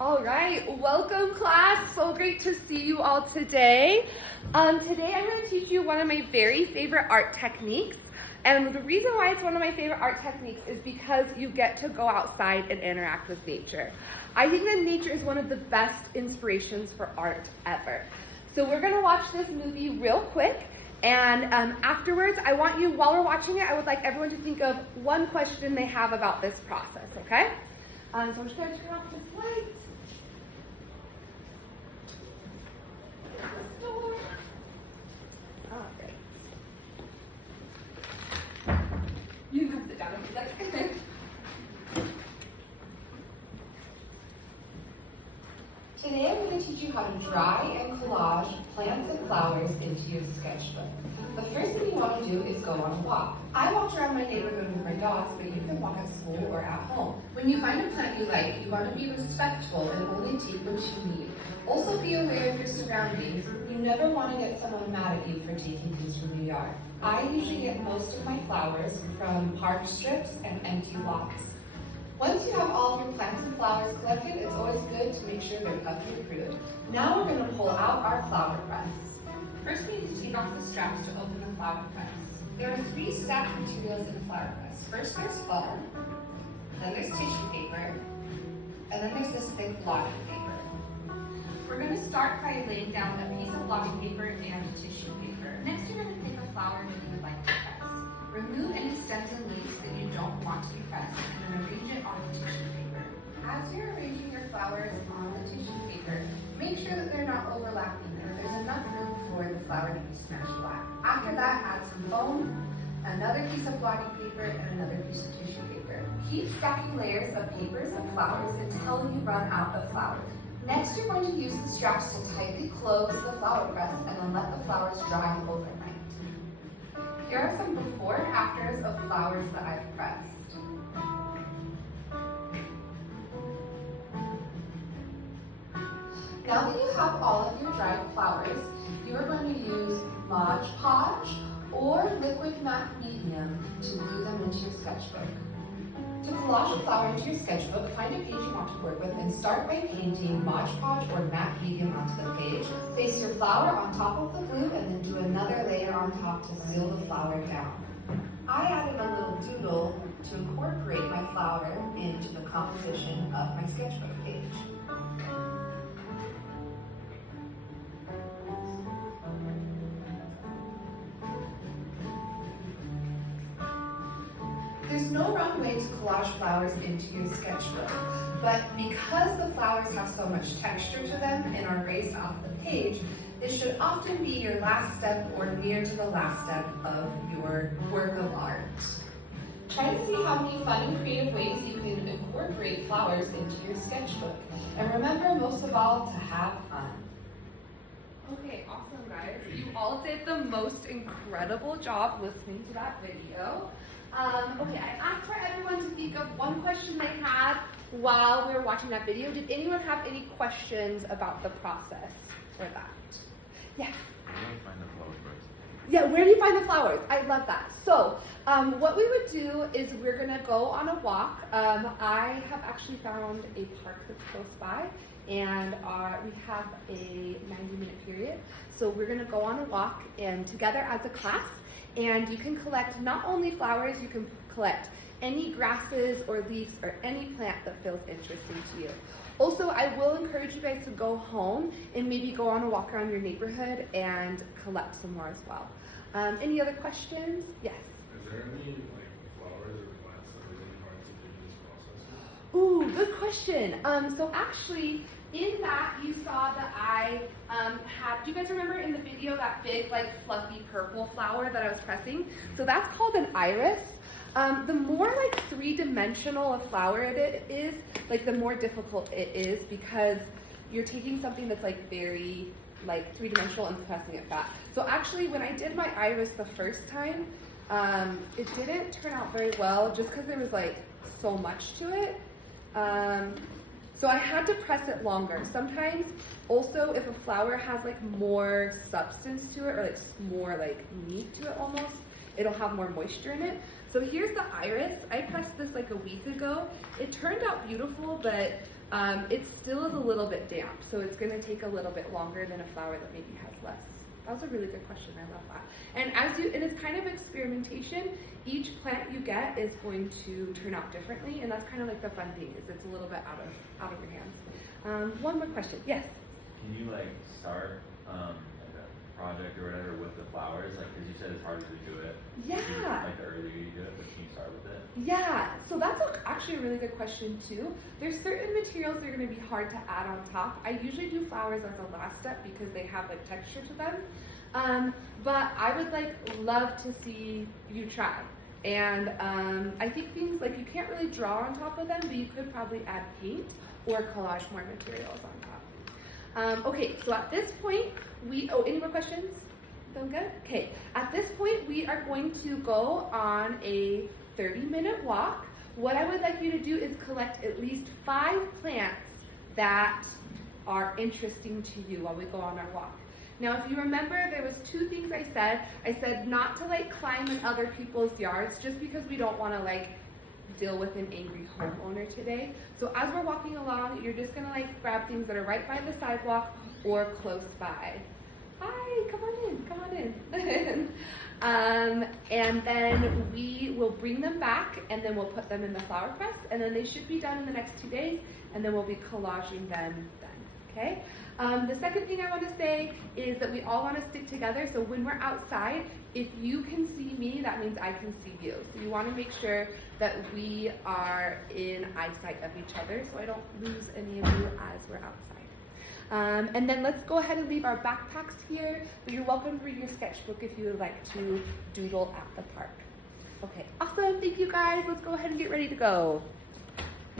All right, welcome class. So great to see you all today. Today I'm going to teach you one of my very favorite art techniques. And the reason why it's one of my favorite art techniques is because you get to go outside and interact with nature. I think that nature is one of the best inspirations for art ever. So we're going to watch this movie real quick. And afterwards, I want you, while we're watching it, I would like everyone to think of one question they have about this process, okay? So I'm just going to turn off this light. You can sit down if you like. Today I'm going to teach you how to dry and collage plants and flowers into your sketchbook. The first thing you want to do is go on a walk. I walked around my neighborhood with my dogs, but you can walk at school or at home. When you find a plant you like, you want to be respectful and only take what you need. Also be aware of your surroundings. You never want to get someone mad at you for taking things from your yard. I usually get most of my flowers from park strips and empty lots. Once you have all of your plants and flowers collected, it's always good to make sure they're puffy approved. Now we're going to pull out our flower press. First we need to take off the straps to open the flower press. There are 3 stacked materials in the flower press. First there's foam, then there's tissue paper, and then there's this thick blotting paper. We're going to start by laying down a piece of blotting paper and tissue paper. Next you're going to take a flower that you would like to press. Remove any stems and leaves that you don't want to be pressed and then arrange it on the tissue paper. As you're arranging your flowers on the tissue paper, make sure that they're not overlapping or there's enough room for the flower to be smashed flat. After that, add some foam, another piece of blotting paper, and another piece of tissue paper. Keep stacking layers of papers and flowers until you run out of flowers. Next, you're going to use the straps to tightly close the flower press and then let the flowers dry overnight. Here are some before and afters of flowers that I've pressed. Now that you have all of your dried flowers, you are going to use Mod Podge or liquid matte medium to glue them into your sketchbook. To collage a flower into your sketchbook, find a page you want to work with and start by painting Mod Podge or matte medium onto the page. Place your flower on top of the glue and then do another layer on top to seal the flower down. I added a little doodle to incorporate my flower into the composition of my sketchbook page. There's no wrong way to collage flowers into your sketchbook, but because the flowers have so much texture to them and are raised off the page, this should often be your last step or near to the last step of your work of art. Try to see how many fun and creative ways you can incorporate flowers into your sketchbook. And remember, most of all, to have fun. Okay, awesome guys. You all did the most incredible job listening to that video. Okay, I asked for everyone to think of one question they had while we were watching that video. Did anyone have any questions about the process for that? Yes? Where do I find the flower first? Yeah, where do you find the flowers? I love that. So, what we would do is we're going to go on a walk. I have actually found a park that's close by, and we have a 90-minute period. So we're going to go on a walk and together as a class. And you can collect not only flowers, you can collect any grasses or leaves or any plant that feels interesting to you. Also, I will encourage you guys to go home and maybe go on a walk around your neighborhood and collect some more as well. Any other questions? Yes? Is there any flowers or plants that are really hard to do in this process? Ooh, good question. So actually, in that you saw that I had, do you guys remember in the video that big fluffy purple flower that I was pressing? So that's called an iris. The more three-dimensional a flower it is, the more difficult it is because you're taking something that's very three-dimensional and pressing it flat. So actually when I did my iris the first time, it didn't turn out very well just because there was so much to it. So I had to press it longer. Sometimes also if a flower has more substance to it or more meat to it almost, it'll have more moisture in it. So here's the iris. I pressed this a week ago. It turned out beautiful, but it still is a little bit damp, so it's going to take a little bit longer than a flower that maybe has less. That was a really good question. I love that. And and it's kind of experimentation. Each plant you get is going to turn out differently, and that's kind of like the fun thing. Is it's a little bit out of your hands. One more question. Yes. Can you like start like a project or whatever with the flowers? Like, cause you said it's harder to do it. Yeah. Like the earlier you do it, but can you start with it? Yeah, so that's actually a really good question too. There's certain materials that are going to be hard to add on top. I usually do flowers as the last step because they have like texture to them. But I would like love to see you try. And I think things like you can't really draw on top of them, but you could probably add paint or collage more materials on top. Okay, so at this point, any more questions? Sound good? Okay, at this point, we are going to go on a 30-minute walk. What I would like you to do is collect at least 5 plants that are interesting to you while we go on our walk. Now, if you remember, there was 2 things I said. I said not to like climb in other people's yards just because we don't want to like deal with an angry homeowner today. So as we're walking along, you're just gonna like grab things that are right by the sidewalk or close by. Hi, come on in. And then we will bring them back, and then we'll put them in the flower press, and then they should be done in the next 2 days, and then we'll be collaging them then, okay? The second thing I want to say is that we all want to stick together, so when we're outside, if you can see me, that means I can see you. So you want to make sure that we are in eyesight of each other, so I don't lose any of you as we're outside. And then let's go ahead and leave our backpacks here, but you're welcome to bring your sketchbook if you would like to doodle at the park. Okay, awesome, thank you guys. Let's go ahead and get ready to go.